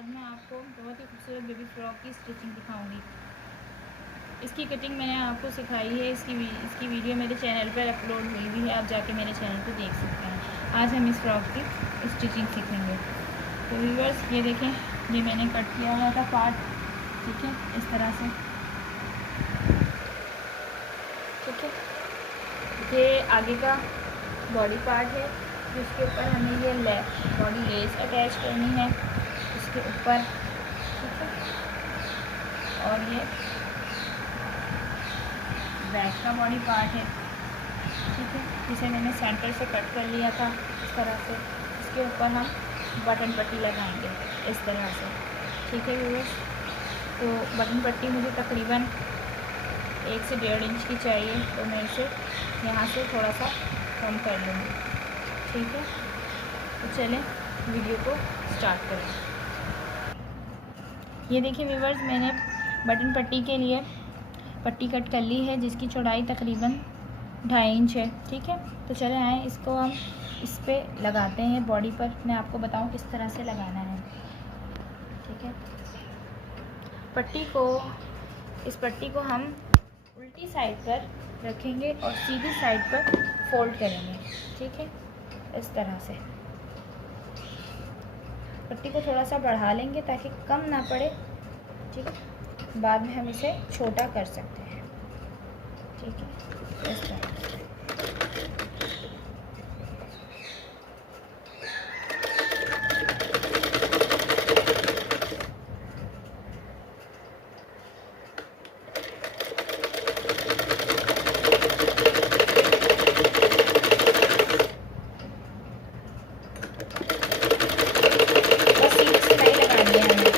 आज मैं आपको बहुत ही खूबसूरत बेबी फ्रॉक की स्टिचिंग दिखाऊंगी। इसकी कटिंग मैंने आपको सिखाई है। इसकी वीडियो मेरे चैनल पर अपलोड हुई भी है, आप जाके मेरे चैनल पर देख सकते हैं। आज हम इस फ्रॉक की स्टिचिंग सीखेंगे। तो व्यूअर्स ये देखें, ये मैंने कट किया हुआ था पार्ट, ठीक है, इस तरह से, ठीक है। ये आगे का बॉडी पार्ट है जिसके ऊपर हमें ये बॉडी लेस अटैच करनी है इसके ऊपर, ठीक है। और ये बैक का बॉडी पार्ट है, ठीक है, जिसे मैंने सेंटर से कट कर लिया था इस तरह से। इसके ऊपर हम बटन पट्टी लगाएंगे इस तरह से, ठीक है व्यूअर्स। तो बटन पट्टी मुझे तकरीबन 1 से 1.5 इंच की चाहिए, तो मैं इसे यहाँ से थोड़ा सा कम कर लूँगी, ठीक है। तो चलें वीडियो को स्टार्ट करें। ये देखिए व्यूअर्स, मैंने बटन पट्टी के लिए पट्टी कट कर ली है जिसकी चौड़ाई तकरीबन 2.5 इंच है, ठीक है। तो चले आए, इसको हम इस पर लगाते हैं बॉडी पर। मैं आपको बताऊं किस तरह से लगाना है, ठीक है। इस पट्टी को हम उल्टी साइड पर रखेंगे और सीधी साइड पर फोल्ड करेंगे, ठीक है, इस तरह से। पट्टी को थोड़ा सा बढ़ा लेंगे ताकि कम ना पड़े, ठीक है। बाद में हम इसे छोटा कर सकते हैं, ठीक है, इस तरह से। बस सीधी सिलाई लगानी है हमें।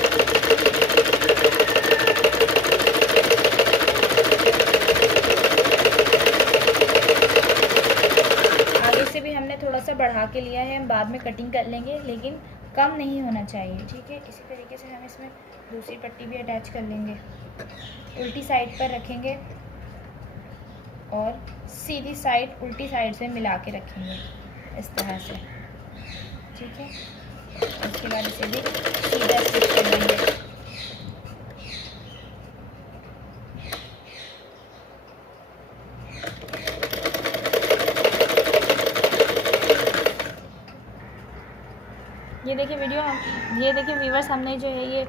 आगे से भी हमने थोड़ा सा बढ़ा के लिया है, हम बाद में कटिंग कर लेंगे, लेकिन कम नहीं होना चाहिए, ठीक है। इसी तरीके से हम इसमें दूसरी पट्टी भी अटैच कर लेंगे। उल्टी साइड पर रखेंगे और सीधी साइड उल्टी साइड से मिला के रखेंगे इस तरह से, ठीक है। उसके बाद इसे भी सीधा स्टिच कर लेंगे। ये देखिए व्यूअर्स, हमने जो है ये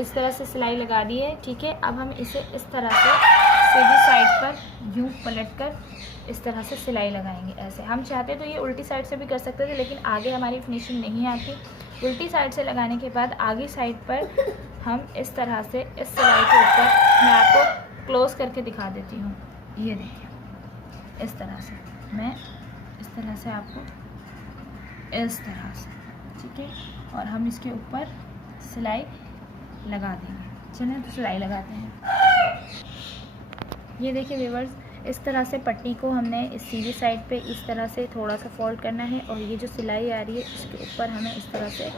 इस तरह से सिलाई लगा दी है, ठीक है। अब हम इसे इस तरह से सीधी साइड पर यूं पलट कर इस तरह से सिलाई लगाएंगे ऐसे। हम चाहते तो ये उल्टी साइड से भी कर सकते थे, लेकिन आगे हमारी फिनिशिंग नहीं आती। उल्टी साइड से लगाने के बाद आगे साइड पर हम इस तरह से इस सिलाई के ऊपर, मैं आपको क्लोज करके दिखा देती हूँ। ये देखिए, इस तरह से मैं इस तरह से आपको इस तरह से, ठीक है। और हम इसके ऊपर सिलाई लगा देंगे। चलिए तो सिलाई लगाते हैं। ये देखिए व्यूअर्स, इस तरह से पट्टी को हमने इस सीधी साइड पे इस तरह से थोड़ा सा फोल्ड करना है और ये जो सिलाई आ रही है इसके ऊपर हमें इस तरह से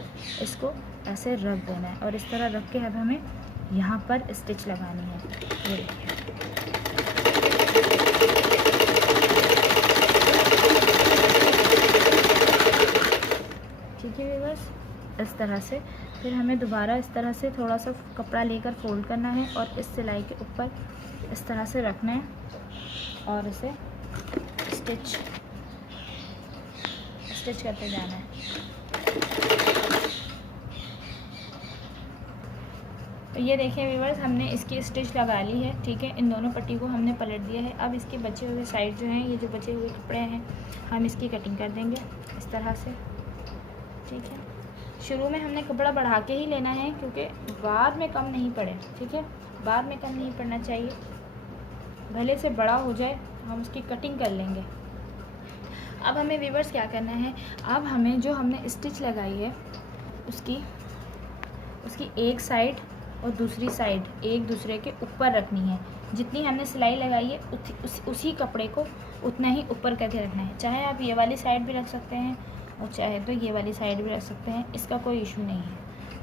इसको ऐसे रख देना है और इस तरह रख के अब हमें यहाँ पर स्टिच लगानी है। ये देखिए, ठीक है व्यूअर्स, इस तरह से। फिर हमें दोबारा इस तरह से थोड़ा सा कपड़ा लेकर फोल्ड करना है और इस सिलाई के ऊपर इस तरह से रखना है और इसे स्टिच करते जाना है। तो ये देखिए व्यूअर्स, हमने इसकी स्टिच लगा ली है, ठीक है। इन दोनों पट्टी को हमने पलट दिया है। अब इसके बचे हुए साइड जो हैं, ये जो बचे हुए कपड़े हैं, हम इसकी कटिंग कर देंगे इस तरह से, ठीक है। शुरू में हमने कपड़ा बढ़ा के ही लेना है क्योंकि बाद में कम नहीं पड़े, ठीक है। बाद में कम नहीं पड़ना चाहिए, भले से बड़ा हो जाए, हम उसकी कटिंग कर लेंगे। अब हमें व्यूअर्स क्या करना है, अब हमें जो हमने स्टिच लगाई है उसकी एक साइड और दूसरी साइड एक दूसरे के ऊपर रखनी है। जितनी हमने सिलाई लगाई है उसी कपड़े को उतना ही ऊपर करके रखना है। चाहे आप ये वाली साइड भी रख सकते हैं और चाहे तो ये वाली साइड भी रख सकते हैं, इसका कोई इशू नहीं है,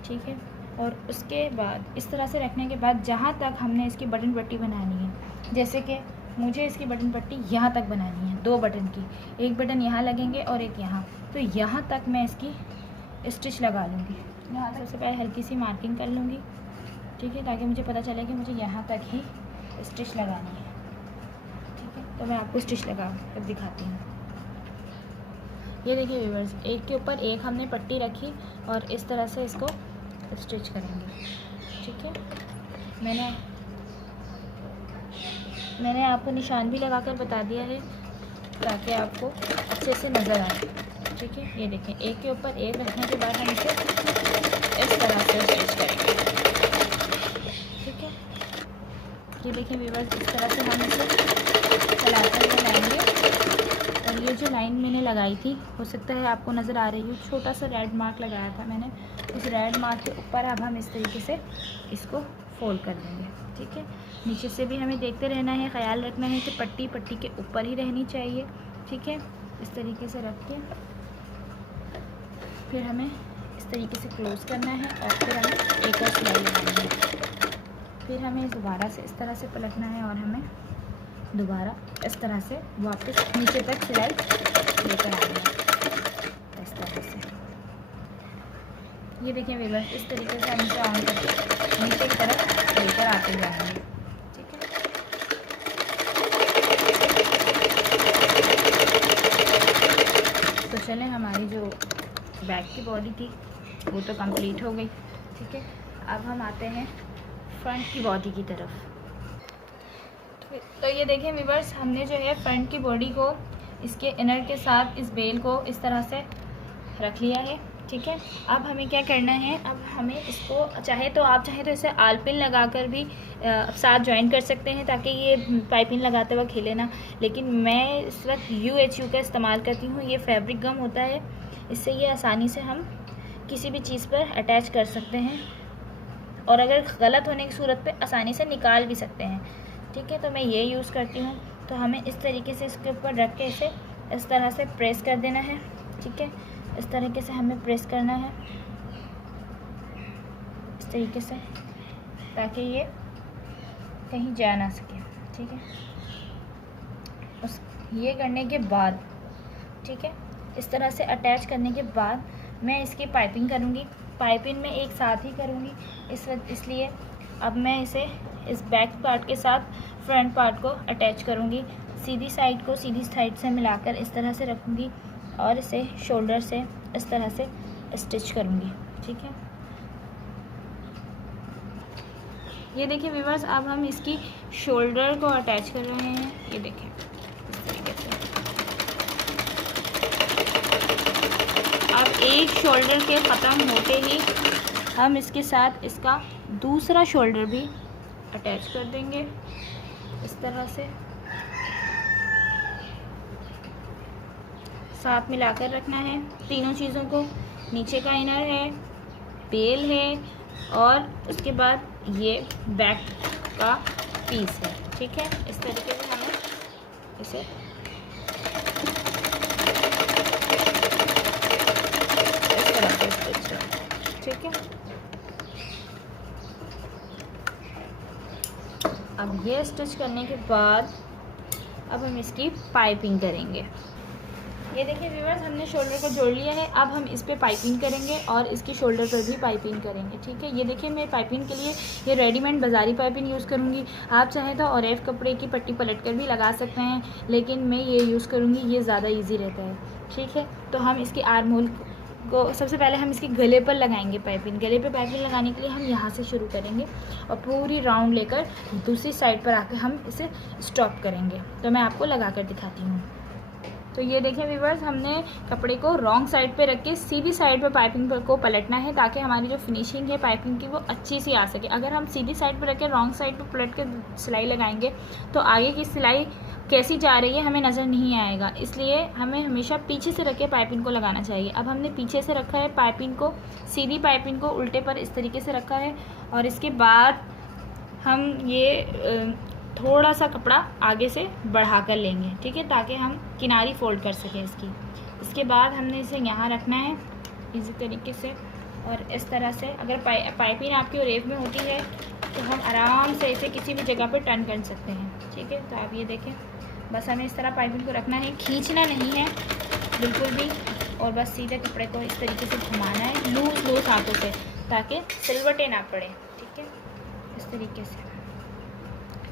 ठीक है। और उसके बाद इस तरह से रखने के बाद जहाँ तक हमने इसकी बटन पट्टी बनानी है, जैसे कि मुझे इसकी बटन पट्टी यहाँ तक बनानी है, 2 बटन की, एक बटन यहाँ लगेंगे और एक यहाँ, तो यहाँ तक मैं इसकी स्टिच लगा लूँगी, यहाँ सबसे पहले हल्की सी मार्किंग कर लूँगी, ठीक है, ताकि मुझे पता चले कि मुझे यहाँ तक ही स्टिच लगानी है, ठीक है। तो मैं आपको स्टिच लगा कर दिखाती हूँ। ये देखिए व्यूअर्स, एक के ऊपर एक हमने पट्टी रखी और इस तरह से इसको स्टिच करेंगे, ठीक है। मैंने आपको निशान भी लगाकर बता दिया है ताकि आपको अच्छे से नज़र आए, ठीक है। ये देखें, एक के ऊपर एक रखने के बाद हम इसे इस तरह से स्टिच करेंगे, ठीक है। ये देखें व्यूअर्स, इस तरह से हम इसे चलाते हुए लाएंगे। और ये जो लाइन मैंने लगाई थी, हो सकता है आपको नज़र आ रही हो, छोटा सा रेड मार्क लगाया था मैंने, उस रेड मार्क के ऊपर अब हम इस तरीके से इसको फोल्ड कर देंगे, ठीक है। नीचे से भी हमें देखते रहना है, ख्याल रखना है कि पट्टी के ऊपर ही रहनी चाहिए, ठीक है। इस तरीके से रख के फिर हमें इस तरीके से क्लोज़ करना है और फिर हमें एक और सिलाई लगानी है। फिर हमें दोबारा से इस तरह से पलटना है और हमें दोबारा इस तरह से वापस नीचे तक सिलाई लेकर आनी है, इस तरह से। ये देखिए व्यूअर्स, इस तरीके से हम इसे ऑन करके नीचे की तरफ लेकर आते जाएंगे, ठीक है। तो चलें, हमारी जो बैक की बॉडी थी वो तो कंप्लीट हो गई, ठीक है। अब हम आते हैं फ्रंट की बॉडी की तरफ। तो ये देखें व्यूअर्स, हमने जो है फ्रंट की बॉडी को इसके इनर के साथ इस बेल को इस तरह से रख लिया है, ठीक है। अब हमें क्या करना है, अब हमें इसको आप चाहे तो इसे आलपिन लगाकर भी साथ ज्वाइन कर सकते हैं ताकि ये पाइपिंग लगाते वक्त हिले ना। लेकिन मैं इस वक्त UHU का इस्तेमाल करती हूँ। ये फैब्रिक गम होता है, इससे ये आसानी से हम किसी भी चीज़ पर अटैच कर सकते हैं और अगर गलत होने की सूरत पे आसानी से निकाल भी सकते हैं, ठीक है। तो मैं ये यूज़ करती हूँ। तो हमें इस तरीके से इसके ऊपर रख के इसे इस तरह से प्रेस कर देना है, ठीक है। इस तरीके से हमें प्रेस करना है, इस तरीके से, ताकि ये कहीं जा ना सके, ठीक है। ये करने के बाद, ठीक है, इस तरह से अटैच करने के बाद मैं इसकी पाइपिंग करूँगी। पाइपिंग में एक साथ ही करूँगी इसलिए अब मैं इसे इस बैक पार्ट के साथ फ्रंट पार्ट को अटैच करूँगी। सीधी साइड को सीधी साइड से मिलाकर इस तरह से रखूँगी और इसे शोल्डर से इस तरह से स्टिच करूँगी, ठीक है। ये देखिए व्यूअर्स, अब हम इसकी शोल्डर को अटैच कर रहे हैं। ये देखें इस तरीके से। अब एक शोल्डर के ख़त्म होते ही हम इसके साथ इसका दूसरा शोल्डर भी अटैच कर देंगे इस तरह से, साथ मिलाकर रखना है तीनों चीज़ों को। नीचे का इनर है, बेल है और उसके बाद ये बैक का पीस है, ठीक है। इस तरीके से हमें इसे इस तरह से स्टिच करना है, ठीक है। अब ये स्टिच करने के बाद अब हम इसकी पाइपिंग करेंगे। ये देखिए व्यूअर्स, हमने शोल्डर को जोड़ लिया है। अब हम इस पे पाइपिंग करेंगे और इसकी शोल्डर पर भी पाइपिंग करेंगे, ठीक है। ये देखिए, मैं पाइपिंग के लिए ये रेडीमेड बाज़ारी पाइपिंग यूज़ करूँगी। आप चाहें तो ऑरेफ कपड़े की पट्टी पलट कर भी लगा सकते हैं, लेकिन मैं ये यूज़ करूँगी, ये ज़्यादा ईजी रहता है, ठीक है। तो हम इसकी आर्म होल को सबसे पहले हम इसके गले पर लगाएंगे पाइपिंग। गले पे पाइपिंग लगाने के लिए हम यहाँ से शुरू करेंगे और पूरी राउंड लेकर दूसरी साइड पर आकर हम इसे स्टॉप करेंगे। तो मैं आपको लगा कर दिखाती हूँ। तो ये देखें व्यूअर्स, हमने कपड़े को रॉन्ग साइड पे रख के सीधी साइड पे पाइपिंग को पलटना है ताकि हमारी जो फिनिशिंग है पाइपिंग की वो अच्छी सी आ सके। अगर हम सीधी साइड पे रख के रॉन्ग साइड पे पलट के सिलाई लगाएंगे तो आगे की सिलाई कैसी जा रही है हमें नज़र नहीं आएगा, इसलिए हमें हमेशा पीछे से रख के पाइपिंग को लगाना चाहिए। अब हमने पीछे से रखा है पाइपिंग को, सीधी पाइपिंग को उल्टे पर इस तरीके से रखा है और इसके बाद हम ये थोड़ा सा कपड़ा आगे से बढ़ा कर लेंगे, ठीक है, ताकि हम किनारी फोल्ड कर सकें इसकी। इसके बाद हमने इसे यहाँ रखना है इसी तरीके से और इस तरह से। अगर पाइपिंग आपकी रेफ में होती है तो हम आराम से इसे किसी भी जगह पर टर्न कर सकते हैं, ठीक है। तो आप ये देखें, बस हमें इस तरह पाइपिंग को रखना है, खींचना नहीं है बिल्कुल भी, और बस सीधे कपड़े को इस तरीके से घुमाना है लूज हाथों से, ताकि सिलवटें ना पड़े। ठीक है, इस तरीके से।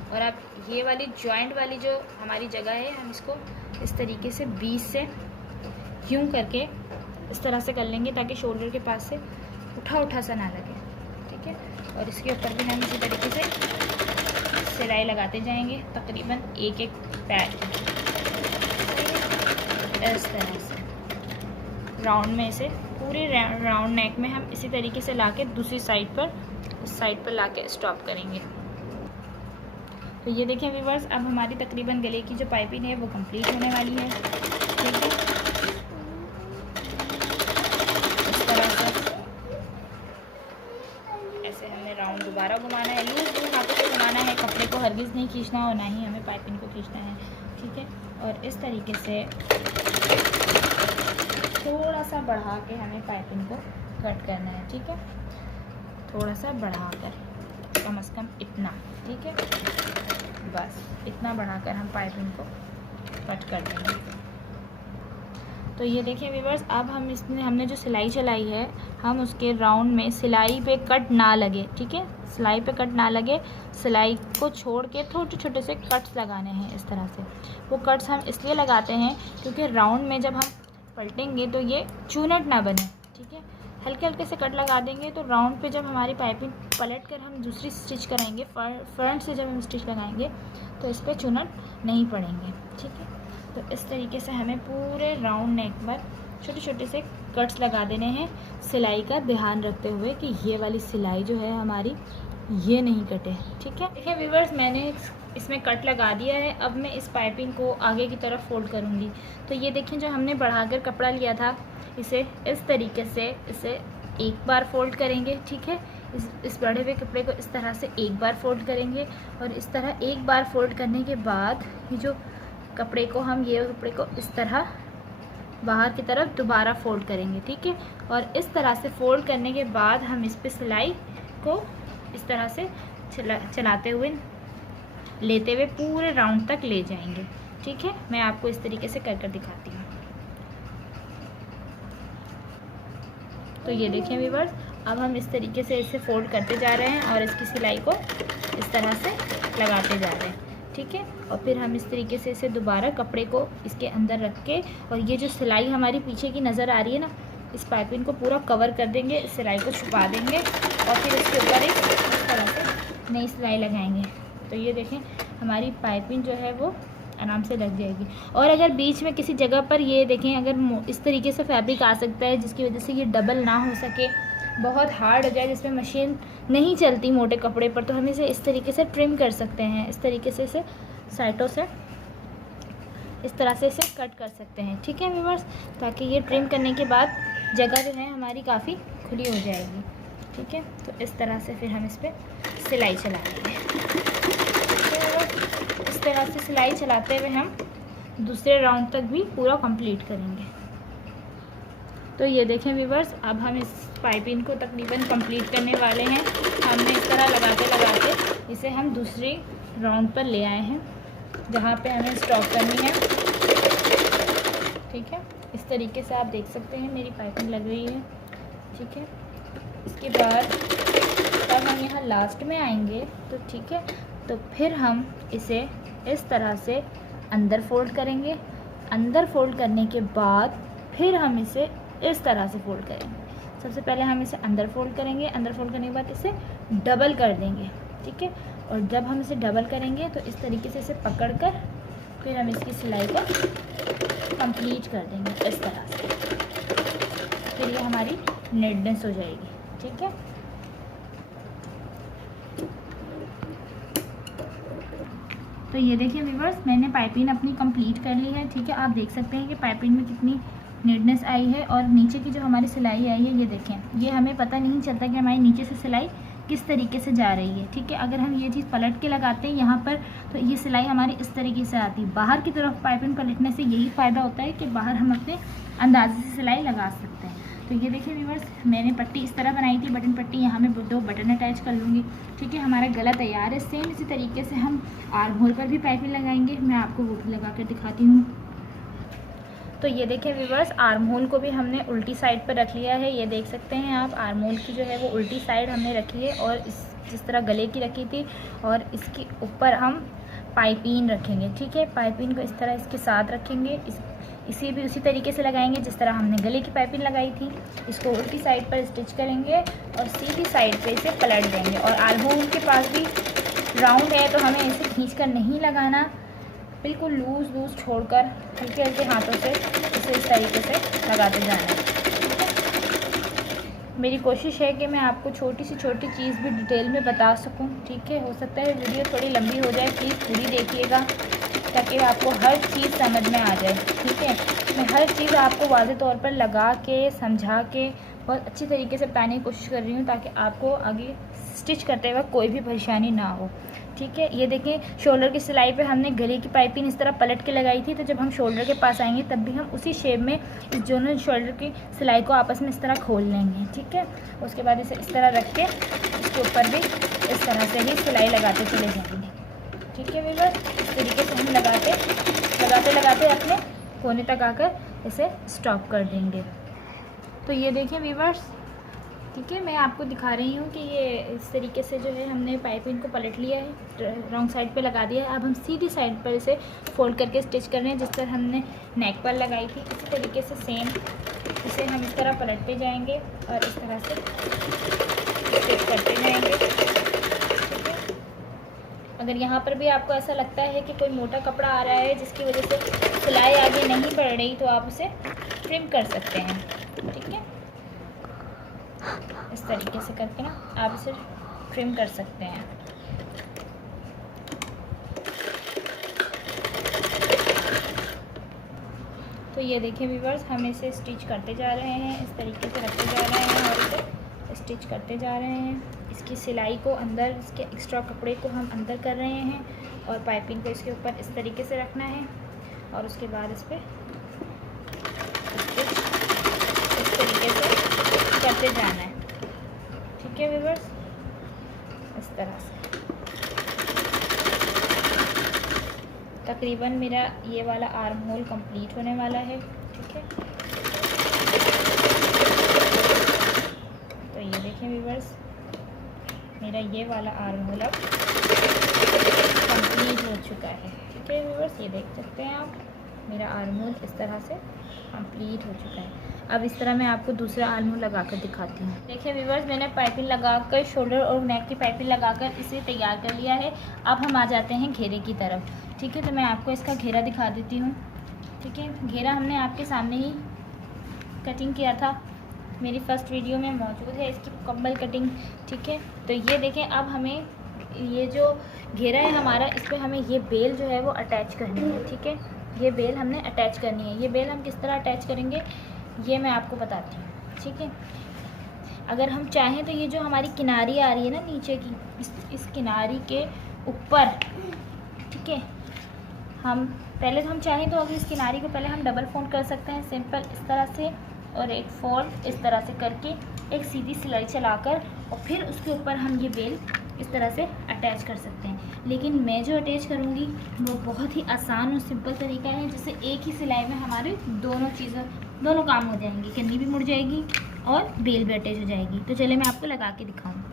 और अब ये वाली जॉइंट वाली जो हमारी जगह है, हम इसको इस तरीके से बीच से यूं करके इस तरह से कर लेंगे, ताकि शोल्डर के पास से उठा सा ना लगे। ठीक है, और इसके ऊपर भी हम इसी तरीके से सिलाई लगाते जाएंगे, तकरीबन एक पैर इस तरह से राउंड में, इसे पूरे राउंड नेक में हम इसी तरीके से लाके दूसरी साइड पर, इस साइड पर लाके स्टॉप करेंगे। तो ये देखें व्यूअर्स, अब हमारी तकरीबन गले की जो पाइपिंग है वो कंप्लीट होने वाली है। ठीक है, इस तरह से ऐसे हमने राउंड दोबारा घुमाना है, लूज हाथों से घुमाना है, कपड़े को हरगिज़ नहीं खींचना और ना ही हमें पाइपिंग को खींचना है। ठीक है, और इस तरीके से थोड़ा सा बढ़ा के हमें पाइपिंग को कट करना है। ठीक है, थोड़ा सा बढ़ाकर, कम से कम इतना। ठीक है, बस इतना बढ़ाकर हम पाइपिंग को कट कर देंगे। तो ये देखिए व्यूअर्स, अब हम इसमें हमने जो सिलाई चलाई है, हम उसके राउंड में सिलाई पे कट ना लगे। ठीक है, सिलाई पे कट ना लगे, सिलाई को छोड़ के छोटे छोटे से कट्स लगाने हैं इस तरह से। वो कट्स हम इसलिए लगाते हैं क्योंकि राउंड में जब हम पलटेंगे तो ये चूनट ना बने। ठीक है, हल्के हल्के से कट लगा देंगे तो राउंड पे जब हमारी पाइपिंग पलट कर हम दूसरी स्टिच कराएंगे, फ्रंट से जब हम स्टिच लगाएंगे तो इस पर चुनट नहीं पड़ेंगे। ठीक है, तो इस तरीके से हमें पूरे राउंड नेक पर छोटे छोटे से कट्स लगा देने हैं, सिलाई का ध्यान रखते हुए कि ये वाली सिलाई जो है हमारी ये नहीं कटे। ठीक है, देखिए व्यूअर्स, मैंने इसमें कट लगा दिया है। अब मैं इस पाइपिंग को आगे की तरफ फोल्ड करूँगी। तो ये देखिए, जो हमने बढ़ाकर कपड़ा लिया था, इसे इस तरीके से इसे एक बार फोल्ड करेंगे। ठीक है, इस बढ़े हुए कपड़े को इस तरह से एक बार फोल्ड करेंगे, और इस तरह एक बार फोल्ड करने के बाद ये जो कपड़े को हम ये कपड़े को इस तरह बाहर की तरफ दोबारा फोल्ड करेंगे। ठीक है, और इस तरह से फोल्ड करने के बाद हम इस पर सिलाई को इस तरह से चलाते हुए, लेते हुए पूरे राउंड तक ले जाएंगे। ठीक है, मैं आपको इस तरीके से कर दिखाती हूँ। तो ये देखिए व्यूअर्स, अब हम इस तरीके से इसे फोल्ड करते जा रहे हैं और इसकी सिलाई को इस तरह से लगाते जा रहे हैं। ठीक है, और फिर हम इस तरीके से इसे दोबारा कपड़े को इसके अंदर रख के, और ये जो सिलाई हमारी पीछे की नज़र आ रही है ना, इस पाइपिंग को पूरा कवर कर देंगे, इस सिलाई को छुपा देंगे और फिर इसके ऊपर इस तरह से नई सिलाई लगाएंगे। तो ये देखें, हमारी पाइपिंग जो है वो आराम से लग जाएगी। और अगर बीच में किसी जगह पर ये देखें, अगर इस तरीके से फैब्रिक आ सकता है जिसकी वजह से ये डबल ना हो सके, बहुत हार्ड हो जाए, जिसमें मशीन नहीं चलती मोटे कपड़े पर, तो हम इसे इस तरीके से ट्रिम कर सकते हैं। इस तरीके से इसे साइडों से इस तरह से इसे कट कर सकते हैं। ठीक है व्यूअर्स, ताकि ये ट्रिम करने के बाद जगह जो है हमारी काफ़ी खुली हो जाएगी। ठीक है, तो इस तरह से फिर हम इस पर सिलाई चलाएंगे। इस तरह से सिलाई चलाते हुए हम दूसरे राउंड तक भी पूरा कंप्लीट करेंगे। तो ये देखें व्यूअर्स, अब हम इस पाइपिंग को तकरीबन कंप्लीट करने वाले हैं। हमने इस तरह लगाते इसे हम दूसरी राउंड पर ले आए हैं, जहाँ पे हमें स्टॉप करनी है। ठीक है, इस तरीके से आप देख सकते हैं मेरी पाइपिंग लग रही है। ठीक है, इसके बाद जब हम यहाँ लास्ट में आएंगे तो ठीक है, तो फिर हम इसे इस तरह से अंदर फोल्ड करेंगे। अंदर फोल्ड करने के बाद फिर हम इसे इस तरह से फोल्ड करेंगे। सबसे पहले हम इसे अंदर फोल्ड करेंगे, अंदर फोल्ड करने के बाद इसे डबल कर देंगे। ठीक है, और जब हम इसे डबल करेंगे तो इस तरीके से इसे पकड़कर फिर हम इसकी सिलाई को कंप्लीट कर देंगे इस तरह से। फिर ये हमारी नीटनेस हो जाएगी। ठीक है, तो ये देखिए व्यूअर्स, मैंने पाइपिंग अपनी कंप्लीट कर ली है। ठीक है, आप देख सकते हैं कि पाइपिंग में कितनी नीटनेस आई है, और नीचे की जो हमारी सिलाई आई है, ये देखें, ये हमें पता नहीं चलता कि हमारी नीचे से सिलाई किस तरीके से जा रही है। ठीक है, अगर हम ये चीज़ पलट के लगाते हैं यहाँ पर, तो ये सिलाई हमारी इस तरीके से आती है। बाहर की तरफ पाइपिंग पलटने से यही फ़ायदा होता है कि बाहर हम अपने अंदाजे से सिलाई लगा सकते हैं। तो ये देखिए व्यूअर्स, मैंने पट्टी इस तरह बनाई थी, बटन पट्टी, यहाँ मैं 2 बटन अटैच कर लूँगी। ठीक है, हमारा गला तैयार है। सेम इसी तरीके से हम आर्म होल पर भी पाइपिंग लगाएंगे, मैं आपको वो भी लगा कर दिखाती हूँ। तो ये देखें व्यूअर्स, आर्म होल को भी हमने उल्टी साइड पर रख लिया है। ये देख सकते हैं आप, आर्म होल की जो है वो उल्टी साइड हमने रखी है और जिस तरह गले की रखी थी, और इसके ऊपर हम पाइपिंग रखेंगे। ठीक है, पाइपिंग को इस तरह इसके साथ रखेंगे, इसी भी उसी तरीके से लगाएंगे जिस तरह हमने गले की पाइपिंग लगाई थी। इसको उल्टी साइड पर स्टिच करेंगे और सीधी साइड पे इसे पलट देंगे। और आर्म होल के पास भी राउंड है तो हमें इसे खींचकर नहीं लगाना, बिल्कुल लूज़ छोड़कर हल्के हल्के हाथों से इसे इस तरीके से लगाते जाना है। मेरी कोशिश है कि मैं आपको छोटी से छोटी चीज़ भी डिटेल में बता सकूं। ठीक है, हो सकता है वीडियो थोड़ी लंबी हो जाए, प्लीज़ पूरी देखिएगा ताकि आपको हर चीज़ समझ में आ जाए। ठीक है, मैं हर चीज़ आपको वाज़े तौर पर लगा के समझा के बहुत अच्छी तरीके से बताने की कोशिश कर रही हूँ ताकि आपको आगे स्टिच करते वक्त कोई भी परेशानी ना हो। ठीक है, ये देखें, शोल्डर की सिलाई पे हमने गले की पाइपिंग इस तरह पलट के लगाई थी, तो जब हम शोल्डर के पास आएंगे तब भी हम उसी शेप में इस दोनों शोल्डर की सिलाई को आपस में इस तरह खोल लेंगे। ठीक है, उसके बाद इसे इस तरह रख के इसके ऊपर भी इस तरह से ही सिलाई लगाते चले जाएंगे। ठीक है व्यूअर्स, इस तरीके से हम लगाते अपने कोने तक आकर इसे स्टॉप कर देंगे। तो ये देखें व्यूअर्स, ठीक है, मैं आपको दिखा रही हूँ कि ये इस तरीके से जो है हमने पाइपिंग को पलट लिया है, रॉन्ग साइड पे लगा दिया है। अब हम सीधी साइड पर इसे फोल्ड करके स्टिच कर रहे हैं जिस तरह हमने नेक पर लगाई थी। इसी तरीके से सेम इसे हम इस तरह पलटते जाएंगे और इस तरह से स्टिच करते जाएंगे। ठीक है, अगर यहाँ पर भी आपको ऐसा लगता है कि कोई मोटा कपड़ा आ रहा है जिसकी वजह से सिलाई आगे नहीं बढ़ रही, तो आप उसे ट्रिम कर सकते हैं। ठीक है, इस तरीके से करके ना आप इसे ट्रिम कर सकते हैं। तो ये देखिए व्यूअर्स, हम इसे स्टिच करते जा रहे हैं, इस तरीके से रखते जा रहे हैं और इसे स्टिच करते जा रहे हैं। इसकी सिलाई को अंदर, इसके एक्स्ट्रा कपड़े को हम अंदर कर रहे हैं और पाइपिंग को इसके ऊपर इस तरीके से रखना है और उसके बाद इस पर स्टिच इस तरीके से करते जाना है। ठीक है व्यूअर्स, इस तरह से तकरीबन मेरा ये वाला आर्म होल कंप्लीट होने वाला है। ठीक है, तो ये देखें व्यूअर्स, मेरा ये वाला आर्म होल अब कंप्लीट हो चुका है। ठीक है व्यूअर्स, ये देख सकते हैं आप, मेरा आर्म होल इस तरह से कंप्लीट हो चुका है। अब इस तरह मैं आपको दूसरा आर्म होल लगा कर दिखाती हूँ। देखिए व्यूअर्स, मैंने पाइपिंग लगाकर, शोल्डर और नेक की पाइपिंग लगाकर इसे तैयार कर लिया है। अब हम आ जाते हैं घेरे की तरफ। ठीक है, तो मैं आपको इसका घेरा दिखा देती हूँ। ठीक है, घेरा हमने आपके सामने ही कटिंग किया था, मेरी फर्स्ट वीडियो में मौजूद है इसकी मुकम्मल कटिंग। ठीक है, तो ये देखें, अब हमें ये जो घेरा है हमारा, इस पर हमें ये बेल जो है वो अटैच करनी है। ठीक है, ये बेल हमने अटैच करनी है। ये बेल हम किस तरह अटैच करेंगे ये मैं आपको बताती हूँ। ठीक है, अगर हम चाहें तो ये जो हमारी किनारी आ रही है ना नीचे की, इस किनारी के ऊपर, ठीक है, हम पहले तो हम चाहें तो अगर इस किनारी को पहले हम डबल फोल्ड कर सकते हैं सिंपल इस तरह से, और एक फोल्ड इस तरह से करके एक सीधी सिलाई चलाकर और फिर उसके ऊपर हम ये बेल इस तरह से अटैच कर सकते हैं। लेकिन मैं जो अटैच करूँगी वो बहुत ही आसान और सिंपल तरीका है, जिससे एक ही सिलाई में हमारे दोनों काम हो जाएंगे, कन्नी भी मुड़ जाएगी और बेल भी अटैच हो जाएगी। तो चलिए मैं आपको लगा के दिखाऊँ।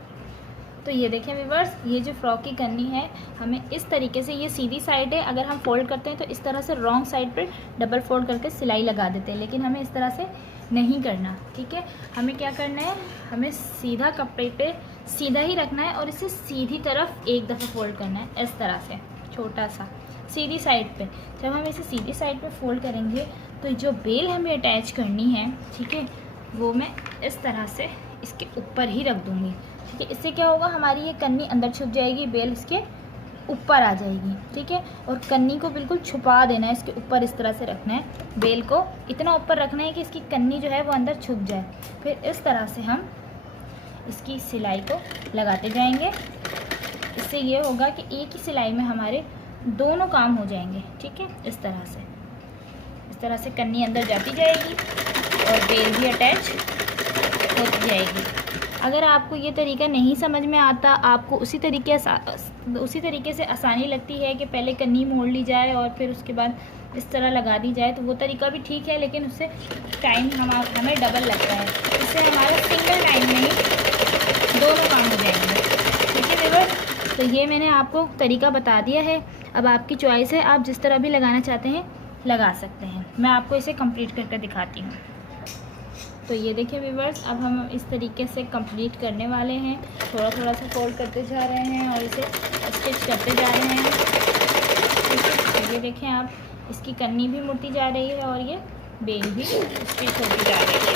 तो ये देखें व्यूअर्स, ये जो फ्रॉक की कन्नी है हमें इस तरीके से, ये सीधी साइड है, अगर हम फोल्ड करते हैं तो इस तरह से रॉन्ग साइड पर डबल फोल्ड करके सिलाई लगा देते हैं, लेकिन हमें इस तरह से नहीं करना। ठीक है, हमें क्या करना है, हमें सीधा कपड़े पे सीधा ही रखना है और इसे सीधी तरफ एक दफ़ा फोल्ड करना है इस तरह से, छोटा सा सीधी साइड पे। जब हम इसे सीधी साइड पे फोल्ड करेंगे तो जो बेल हमें अटैच करनी है, ठीक है, वो मैं इस तरह से इसके ऊपर ही रख दूँगी। ठीक है, इससे क्या होगा, हमारी ये कन्नी अंदर छुप जाएगी, बेल इसके ऊपर आ जाएगी। ठीक है, और कन्नी को बिल्कुल छुपा देना है, इसके ऊपर इस तरह से रखना है, बेल को इतना ऊपर रखना है कि इसकी कन्नी जो है वो अंदर छुप जाए। फिर इस तरह से हम इसकी सिलाई को लगाते जाएंगे। इससे ये होगा कि एक ही सिलाई में हमारे दोनों काम हो जाएंगे। ठीक है, इस तरह से कन्नी अंदर जाती जाएगी और बेल भी अटैच होती जाएगी। अगर आपको ये तरीका नहीं समझ में आता, आपको उसी तरीके से आसानी लगती है कि पहले कन्नी मोड़ ली जाए और फिर उसके बाद इस तरह लगा दी जाए तो वो तरीका भी ठीक है, लेकिन उससे टाइम हमें डबल लगता है। इससे हमारा सिंगल टाइम में ही दोनों काम हो जाएंगे। ठीक है व्यूअर्स, तो ये मैंने आपको तरीका बता दिया है। अब आपकी चॉइस है, आप जिस तरह भी लगाना चाहते हैं लगा सकते हैं। मैं आपको इसे कंप्लीट करके दिखाती हूँ। तो ये देखिए व्यूअर्स, अब हम इस तरीके से कंप्लीट करने वाले हैं। थोड़ा थोड़ा सा फोल्ड करते जा रहे हैं और इसे स्टिच करते जा रहे हैं। ठीक है, ये देखें आप, इसकी कन्नी भी मुड़ती जा रही है और ये बेल भी स्टिच होती जा रही है।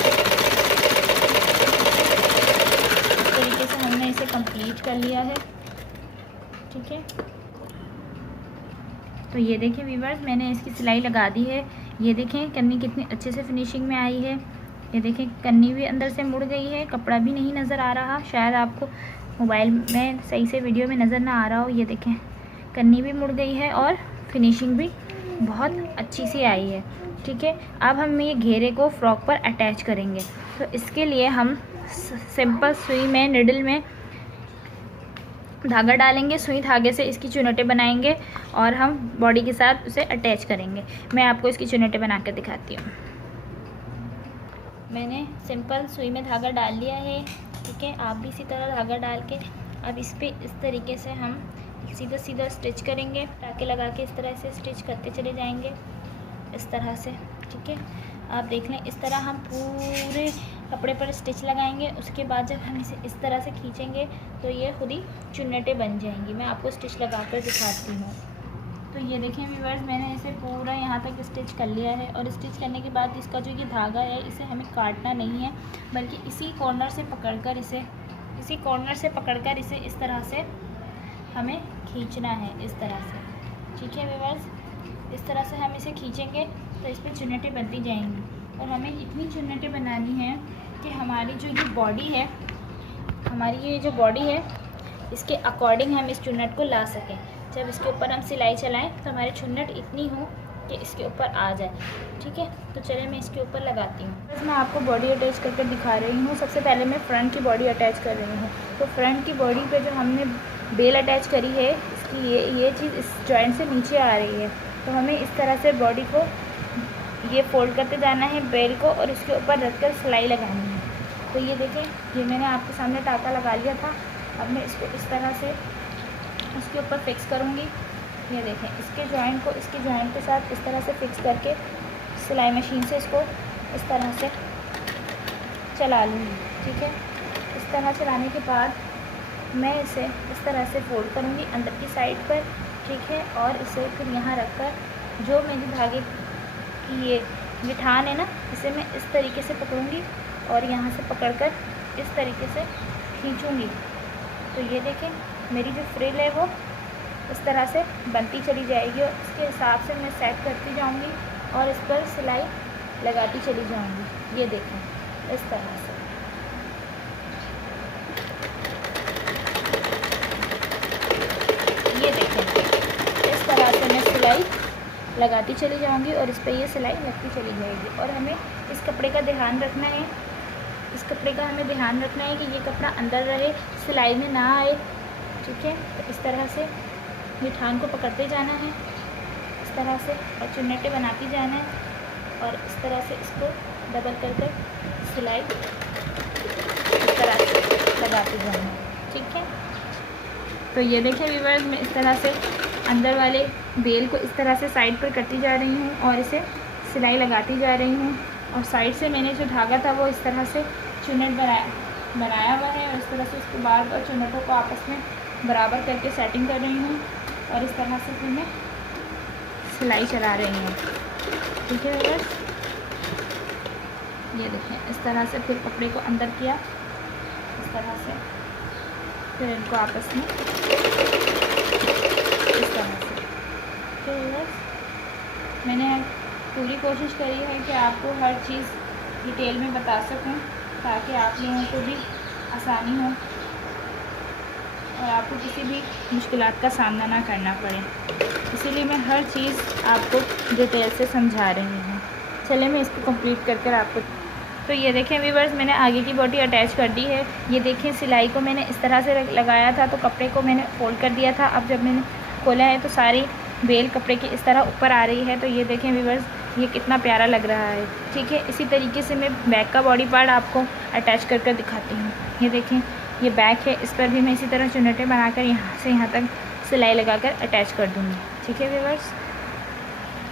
इस तरीके से हमने इसे कंप्लीट कर लिया है। ठीक है, तो ये देखें व्यूअर्स, मैंने इसकी सिलाई लगा दी है। ये देखें कन्नी कितनी अच्छे से फिनिशिंग में आई है। ये देखें कन्नी भी अंदर से मुड़ गई है, कपड़ा भी नहीं नज़र आ रहा। शायद आपको मोबाइल में सही से वीडियो में नज़र ना आ रहा हो। ये देखें कन्नी भी मुड़ गई है और फिनिशिंग भी बहुत अच्छी सी आई है। ठीक है, अब हम ये घेरे को फ्रॉक पर अटैच करेंगे। तो इसके लिए हम सिंपल सुई में, निडल में धागा डालेंगे। सुई धागे से इसकी चुनटे बनाएंगे और हम बॉडी के साथ उसे अटैच करेंगे। मैं आपको इसकी चुनटे बना कर दिखाती हूँ। मैंने सिंपल सुई में धागा डाल लिया है। ठीक है, आप भी इसी तरह धागा डाल के अब इस पे इस तरीके से हम सीधा सीधा स्टिच करेंगे। टाके लगा के इस तरह से स्टिच करते चले जाएंगे, इस तरह से। ठीक है, आप देख लें, इस तरह हम पूरे कपड़े पर स्टिच लगाएंगे। उसके बाद जब हम इसे इस तरह से खींचेंगे तो ये खुद ही चुन्नटें बन जाएंगी। मैं आपको स्टिच लगा कर दिखाती हूँ। तो ये देखें व्यूअर्स, मैंने इसे पूरा यहाँ तक स्टिच कर लिया है। और स्टिच करने के बाद इसका जो ये धागा है, इसे हमें काटना नहीं है, बल्कि इसी कॉर्नर से पकड़कर इसे इस तरह से हमें खींचना है, इस तरह से। ठीक है व्यूअर्स, इस तरह से हम इसे खींचेंगे तो इस पर चुन्नटें बनती जाएंगी। और हमें इतनी चुन्नटें बनानी है कि हमारी जो ये बॉडी है इसके अकॉर्डिंग हम इस चुन्नट को ला सकें। जब इसके ऊपर हम सिलाई चलाएं तो हमारी चुन्नट इतनी हो कि इसके ऊपर आ जाए। ठीक है, तो चलिए मैं इसके ऊपर लगाती हूँ। बस मैं आपको बॉडी अटैच करके दिखा रही हूँ। सबसे पहले मैं फ्रंट की बॉडी अटैच कर रही हूँ। तो फ्रंट की बॉडी पे जो हमने बेल अटैच करी है, इसकी ये चीज़ इस जॉइंट से नीचे आ रही है। तो हमें इस तरह से बॉडी को ये फोल्ड करते जाना है, बेल को, और इसके ऊपर रखकर सिलाई लगानी है। तो ये देखें, ये मैंने आपके सामने टाका लगा लिया था। अब मैं इसको इस तरह से इसके ऊपर फिक्स करूँगी। ये देखें, इसके जॉइंट को इसके जॉइंट के साथ इस तरह से फिक्स करके सिलाई मशीन से इसको इस तरह से चला लूँगी। ठीक है, इस तरह चलाने के बाद मैं इसे इस तरह से फोल्ड करूँगी अंदर की साइड पर। ठीक है, और इसे फिर यहाँ रखकर जो मेरे धागे की ये ठान है ना, इसे मैं इस तरीके से पकड़ूँगी और यहाँ से पकड़कर इस तरीके से खींचूँगी। तो ये देखें, मेरी जो फ्रिल है वो इस तरह से बनती चली जाएगी और इसके हिसाब से मैं सेट करती जाऊँगी और इस पर सिलाई लगाती चली जाऊँगी। ये देखें, इस तरह से। ये देखें, इस तरह से मैं सिलाई लगाती चली जाऊँगी और इस पर ये सिलाई लगती चली जाएगी। और हमें इस कपड़े का ध्यान रखना है, कि ये कपड़ा अंदर रहे, सिलाई में ना आए। ठीक है, तो इस तरह से ये ठान को पकड़ते जाना है, इस तरह से, और चुन्नटें बनाती जाना है और इस तरह से इसको डबल कर सिलाई इस तरह से लगाते जाना है। ठीक है, तो ये देखें व्यूअर्स, मैं इस तरह से अंदर वाले बेल को इस तरह से साइड पर करती जा रही हूँ और इसे सिलाई लगाती जा रही हूँ। और साइड से मैंने जो धागा था वो इस तरह से चुन्नट बनाया हुआ है और इस तरह से इसके बाद और चुन्नटों को आपस में बराबर करके सेटिंग कर रही हूँ और इस तरह से फिर मैं सिलाई चला रही हूँ। ठीक है व्यूअर्स, ये देखें, इस तरह से फिर कपड़े को अंदर किया, इस तरह से, फिर इनको आपस में इस तरह से। तो व्यूअर्स, मैंने पूरी कोशिश करी है कि आपको हर चीज़ डिटेल में बता सकूं ताकि आप लोगों को भी आसानी हो और आपको किसी भी मुश्किलात का सामना ना करना पड़े। इसीलिए मैं हर चीज़ आपको डिटेल से समझा रही हूँ। चलिए मैं इसको कंप्लीट कर आपको। तो ये देखें व्यूअर्स, मैंने आगे की बॉडी अटैच कर दी है। ये देखें, सिलाई को मैंने इस तरह से लगाया था तो कपड़े को मैंने फोल्ड कर दिया था। अब जब मैंने खोला है तो सारी बेल कपड़े के इस तरह ऊपर आ रही है। तो ये देखें व्यूअर्स, ये कितना प्यारा लग रहा है, ठीक है। इसी तरीके से मैं बैक का बॉडी पार्ट आपको अटैच कर कर दिखाती हूँ। ये देखें, ये बैक है, इस पर भी मैं इसी तरह चुन्नटे बनाकर यहाँ से यहाँ तक सिलाई लगाकर अटैच कर दूँगी, ठीक है व्यूअर्स।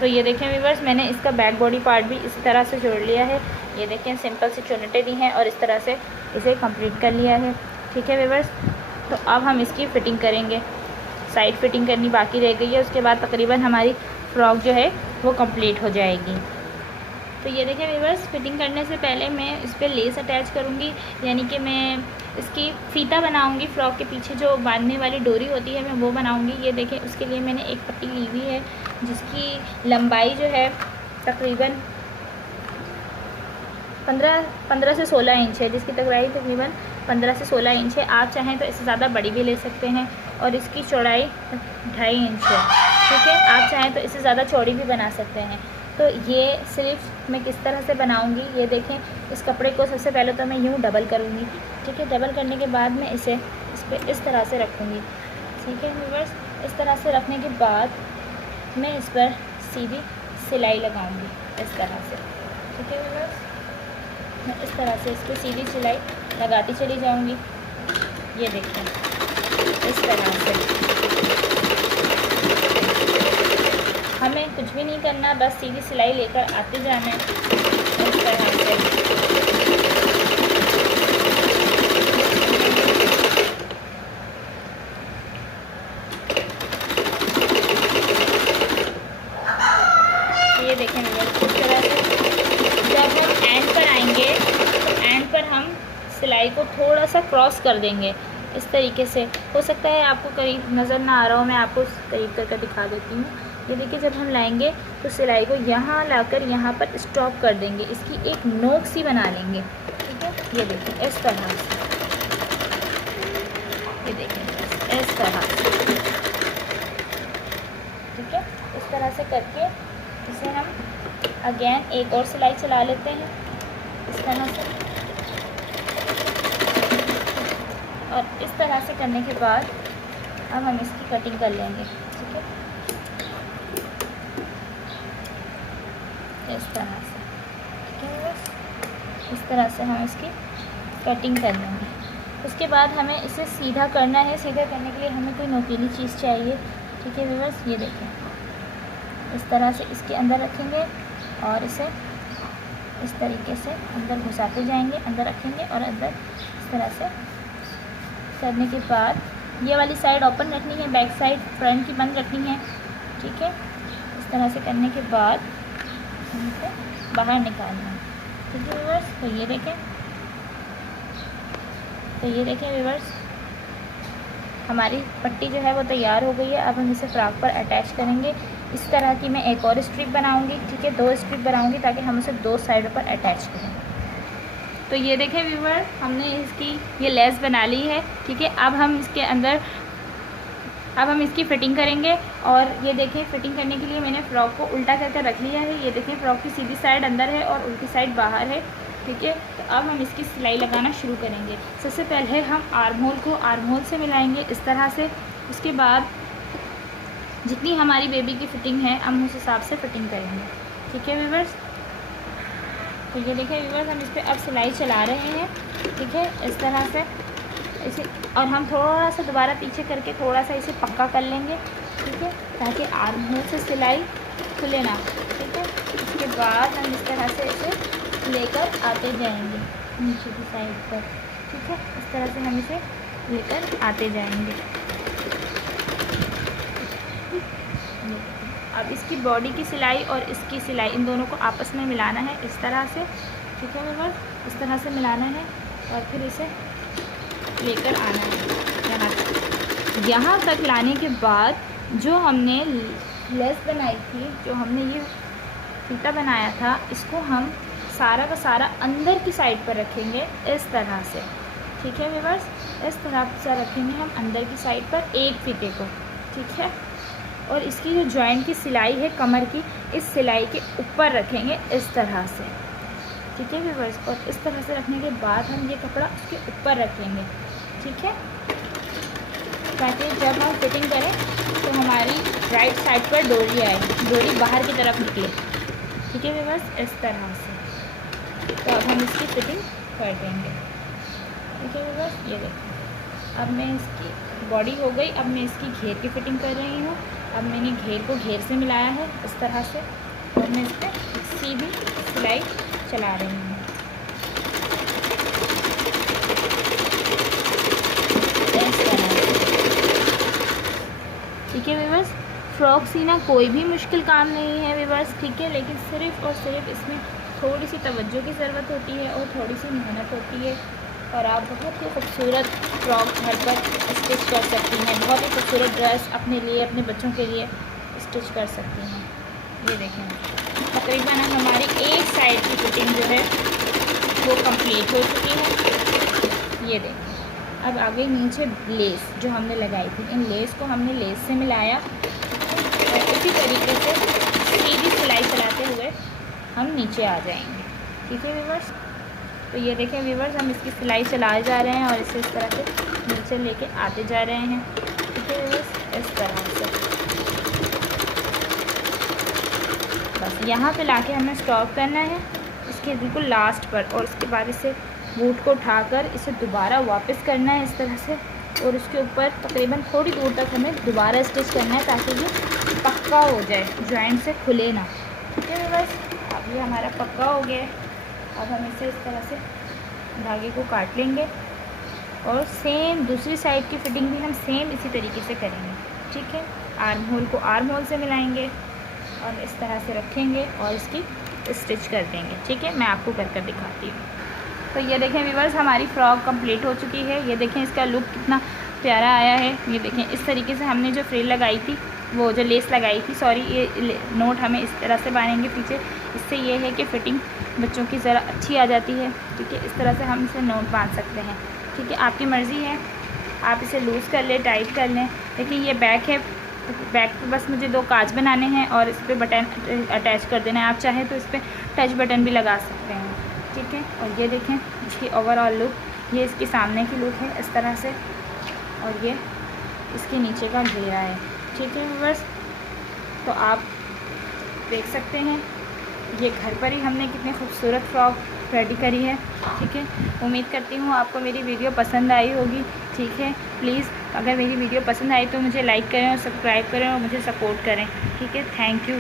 तो ये देखें व्यूअर्स, मैंने इसका बैक बॉडी पार्ट भी इसी तरह से जोड़ लिया है। ये देखें, सिंपल से चुन्नटे दी हैं और इस तरह से इसे कंप्लीट कर लिया है, ठीक है व्यूअर्स। तो अब हम इसकी फ़िटिंग करेंगे, साइड फिटिंग करनी बाकी रह गई है, उसके बाद तकरीबन हमारी फ़्रॉक जो है वो कंप्लीट हो जाएगी। तो ये देखें व्यूअर्स, फिटिंग करने से पहले मैं इस पर लेस अटैच करूँगी, यानी कि मैं इसकी फ़ीता बनाऊँगी। फ़्रॉक के पीछे जो बांधने वाली डोरी होती है मैं वो बनाऊँगी। ये देखें, उसके लिए मैंने एक पट्टी ली हुई है जिसकी लंबाई जो है तकरीबन 15 से 16 इंच है, जिसकी चौड़ाई तकरीबन 15 से 16 इंच है। आप चाहें तो इससे ज़्यादा बड़ी भी ले सकते हैं। और इसकी चौड़ाई 2.5 इंच है, ठीक है। आप चाहें तो इससे ज़्यादा चौड़ी भी बना सकते हैं। तो ये स्लीव्स मैं किस तरह से बनाऊंगी, ये देखें। इस कपड़े को सबसे पहले तो मैं यूँ डबल करूँगी, ठीक है। डबल करने के बाद मैं इसे इस पर इस तरह से रखूँगी, ठीक है व्यूअर्स। इस तरह से रखने के बाद मैं इस पर सीधी सिलाई लगाऊँगी इस तरह से, ठीक है व्यूअर्स। मैं इस तरह से इस पर सीधी सिलाई लगाती चली जाऊंगी। ये देखें, इस तरह से हमें कुछ भी नहीं करना, बस सीधी सिलाई लेकर आते जाना है इस तरह से। ये देखें इस तरह से जब हम एंड पर आएंगे तो एंड पर हम सिलाई को थोड़ा सा क्रॉस कर देंगे इस तरीके से। हो सकता है आपको करीब नज़र ना आ रहा हो, मैं आपको करीब करके दिखा देती हूँ। ये देखिए, जब हम लाएंगे तो सिलाई को यहाँ लाकर यहाँ पर स्टॉप कर देंगे, इसकी एक नोक सी बना लेंगे, ठीक है। ये देखिए इस तरह से, ये देखिए इस तरह से, ठीक है। इस तरह से करके इसे हम अगेन एक और सिलाई चला लेते हैं इस तरह से। और इस तरह से करने के बाद अब हम इसकी कटिंग कर लेंगे, ठीक है, इस तरह से, ठीक है। बस इस तरह से हम इसकी कटिंग कर लेंगे। उसके बाद हमें इसे सीधा करना है। सीधा करने के लिए हमें कोई नोकीली चीज़ चाहिए, ठीक है व्यूअर्स। ये देखें, इस तरह से इसके अंदर रखेंगे और इसे इस तरीके से अंदर घुसाते जाएंगे, अंदर रखेंगे और अंदर इस तरह से करने के बाद ये वाली साइड ओपन रखनी है, बैक साइड फ्रंट की बंद रखनी है, ठीक है। इस तरह से करने के बाद इसे बाहर निकालना है, ठीक है व्यूअर्स। तो ये देखें व्यूअर्स, हमारी पट्टी जो है वो तैयार हो गई है। अब हम इसे फ्रॉक पर अटैच करेंगे। इस तरह की मैं एक और स्ट्रिप बनाऊंगी, ठीक है, 2 स्ट्रिप बनाऊंगी ताकि हम उसे 2 साइडों पर अटैच करें। तो ये देखें व्यूअर, हमने इसकी ये लेस बना ली है, ठीक है। अब हम इसके अंदर इसकी फ़िटिंग करेंगे। और ये देखें, फ़िटिंग करने के लिए मैंने फ़्रॉक को उल्टा करके रख लिया है। ये देखें, फ़्रॉक की सीधी साइड अंदर है और उल्टी साइड बाहर है, ठीक है। तो अब हम इसकी सिलाई लगाना शुरू करेंगे। सबसे पहले हम आर्म होल को आर्म होल से मिलाएंगे इस तरह से। उसके बाद जितनी हमारी बेबी की फ़िटिंग है हम उस हिसाब से फ़िटिंग करेंगे, ठीक है व्यूअर्स। तो ये देखें व्यूअर्स, हम इस पर अब सिलाई चला रहे हैं, ठीक है, इस तरह से इसे। और हम थोड़ा सा दोबारा पीछे करके थोड़ा सा इसे पक्का कर लेंगे, ठीक है, ताकि आर्म होल से सिलाई खुले ना, ठीक है। इसके बाद हम इस तरह से इसे लेकर आते जाएंगे नीचे की साइड पर, ठीक है। इस तरह से हम इसे लेकर आते जाएंगे। अब इसकी बॉडी की सिलाई और इसकी सिलाई, इन दोनों को आपस में मिलाना है इस तरह से, ठीक है व्यूअर्स, इस तरह से मिलाना है और फिर इसे लेकर आना है यहाँ तक लाने के बाद जो हमने लेस बनाई थी, जो हमने ये फीता बनाया था, इसको हम सारा का सारा अंदर की साइड पर रखेंगे इस तरह से, ठीक है व्यूअर्स। इस तरह से रखेंगे हम अंदर की साइड पर एक फीते को, ठीक है। और इसकी जो जॉइंट की सिलाई है कमर की, इस सिलाई के ऊपर रखेंगे इस तरह से, ठीक है व्यूअर्स। और इस तरह से रखने के बाद हम ये कपड़ा उसके ऊपर रखेंगे, ठीक है। ताकि जब हम फिटिंग करें तो हमारी राइट साइड पर डोरी आए, डोरी बाहर की तरफ निकले। ठीक है बस इस तरह से। तो अब हम इसकी फिटिंग कर देंगे। ठीक है बस ये देखो, अब मैं इसकी बॉडी हो गई। अब मैं इसकी घेर की फिटिंग कर रही हूँ। अब मैंने घेर को घेर से मिलाया है इस तरह से, और मैं इस पर सीधी सिलाई चला रही हूँ। ठीक है व्यूअर्स, फ्रॉक सीना कोई भी मुश्किल काम नहीं है व्यूअर्स। ठीक है, लेकिन सिर्फ़ और सिर्फ इसमें थोड़ी सी तवज्जो की ज़रूरत होती है और थोड़ी सी मेहनत होती है, और आप बहुत ही खूबसूरत फ्रॉक घर पर स्टिच कर सकती हैं। बहुत ही खूबसूरत ड्रेस अपने लिए, अपने बच्चों के लिए स्टिच कर सकती हैं। ये देखें, तकरीबन हमारी एक साइड की फिटिंग जो है वो कंप्लीट हो चुकी है। ये देखें, अब आगे नीचे लेस जो हमने लगाई थी, इन लेस को हमने लेस से मिलाया और इसी तरीके से सीधी सिलाई चलाते हुए हम नीचे आ जाएंगे। ठीक है व्यूअर्स, तो ये देखें व्यूअर्स, हम इसकी सिलाई चलाए जा रहे हैं और इसे इस तरह से नीचे लेके आते जा रहे हैं। ठीक है व्यूअर्स, इस तरह से बस यहाँ पे लाके हमें स्टॉप करना है इसके बिल्कुल लास्ट पर, और उसके बाद इसे बूट को उठाकर इसे दोबारा वापस करना है इस तरह से, और उसके ऊपर तकरीबन थोड़ी दूर तक हमें दोबारा स्टिच करना है ताकि ये पक्का हो जाए, जॉइंट से खुले ना। ठीक है बस, अब ये हमारा पक्का हो गया है। अब हम इसे इस तरह से धागे को काट लेंगे और सेम दूसरी साइड की फिटिंग भी हम सेम इसी तरीके से करेंगे। ठीक है, आर्म होल को आर्म होल से मिलाएंगे और इस तरह से रखेंगे और इसकी स्टिच कर देंगे। ठीक है, मैं आपको कर दिखाती हूँ। तो ये देखें व्यूअर्स, हमारी फ्रॉक कंप्लीट हो चुकी है। ये देखें इसका लुक कितना प्यारा आया है। ये देखें इस तरीके से हमने जो फ्रिल लगाई थी, वो जो लेस लगाई थी, सॉरी, ये नोट हमें इस तरह से बांधेंगे पीछे। इससे ये है कि फ़िटिंग बच्चों की ज़रा अच्छी आ जाती है। ठीक है, इस तरह से हम इसे नोट बांध सकते हैं। ठीक है, आपकी मर्ज़ी है, आप इसे लूज़ कर लें, टाइट कर लें। देखिए ये बैक है, बैक पे बस मुझे 2 काज बनाने हैं और इस पर बटन अटैच कर देना है। आप चाहें तो इस पर टच बटन भी लगा सकते हैं। ठीक है, और ये देखें इसकी ओवरऑल लुक, ये इसकी सामने की लुक है इस तरह से, और ये इसके नीचे का घेरा है। ठीक है व्यूअर्स, तो आप देख सकते हैं ये घर पर ही हमने कितनी खूबसूरत फ्रॉक रेडी करी है। ठीक है, उम्मीद करती हूँ आपको मेरी वीडियो पसंद आई होगी। ठीक है, प्लीज़ अगर मेरी वीडियो पसंद आई तो मुझे लाइक करें और सब्सक्राइब करें और मुझे सपोर्ट करें। ठीक है, थैंक यू।